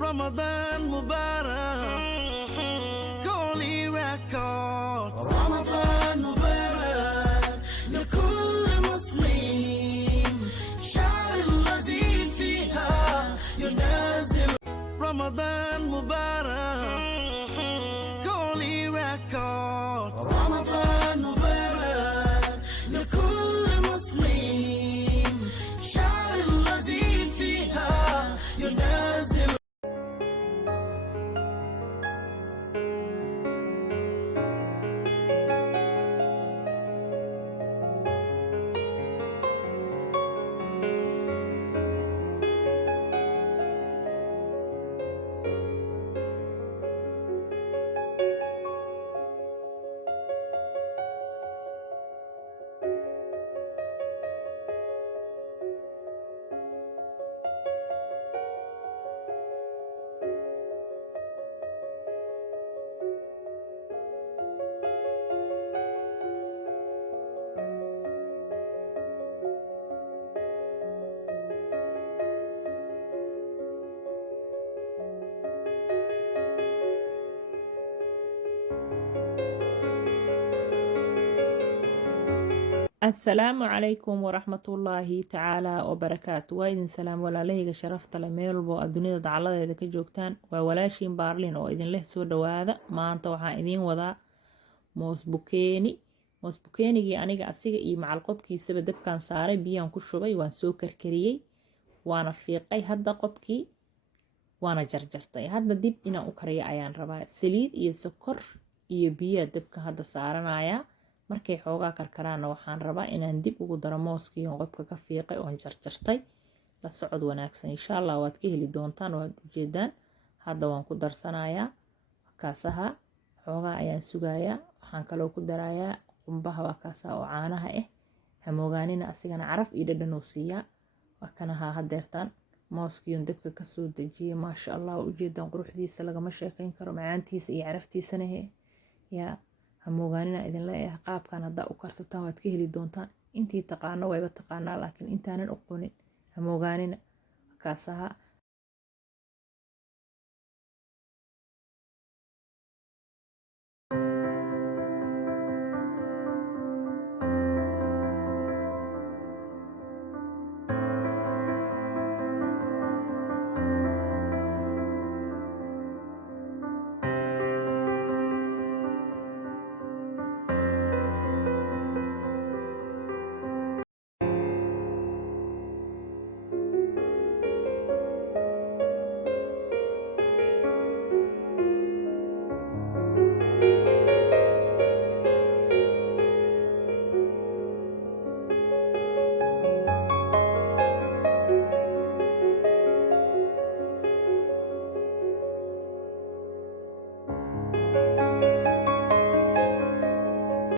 رمضان مبارك قولي ريكوردز رمضان مبارك لكل مسلم شعر الذي فيها ينازل رمضان مبارك قولي ريكوردز رمضان مبارك لكل مسلم شعر الذي فيها ينازل asalaamu calaykum waraxmatullaahi tacaalaa wabarakaatu. waa idin salaam walaalahayga sharafta leh meel walbo aad dunida dacaladeeda ka joogtaan. waa walaashiin baarlin oo idinleh soo dhawaada. maanta waxaan idiin wadaa moosbukeenigii aniga asiga iyo macalqobkiisaba dabkaan saaray, biyaan ku shubay, waan soo karkariyey, waana fiiqay hadda qobkii, waana jarjartay. hadda dib inaan u kariyo ayaan rabaa. saliid iyo sokor iyo biyaa dabka hadda saaranayaa. markay xoogaa karkaraana waxaan rabaa inaan dib ugu daro mooskii oon qobka ka fiiqay oon jarjartay. la socod wanaagsan insha allah waad ka heli doontaan, waad ujeedaan. hadda waan ku darsanayaa kaasaha, xoogaa ayaan sugayaa. waxaan kaloo ku darayaa qumbaha, waa kaasaha oo caanaha ah, hamoogaanina asigana caraf iyo dhadhan uu siiyaa. waa kanaha hadeertaan mooskiion dabka kasoo dejiyay. maasha allah waa ujeedaan, quruxdiisa lagama sheekayn karo, macaantiisa iyo caraftiisana yaa hamoogaanina idin leeyahay. qaabkan haddaa u karsataan waad ka heli doontaan. intii taqaano wayba taqaanaa, laakiin intaanan oqonin hamoogaanina kaasaha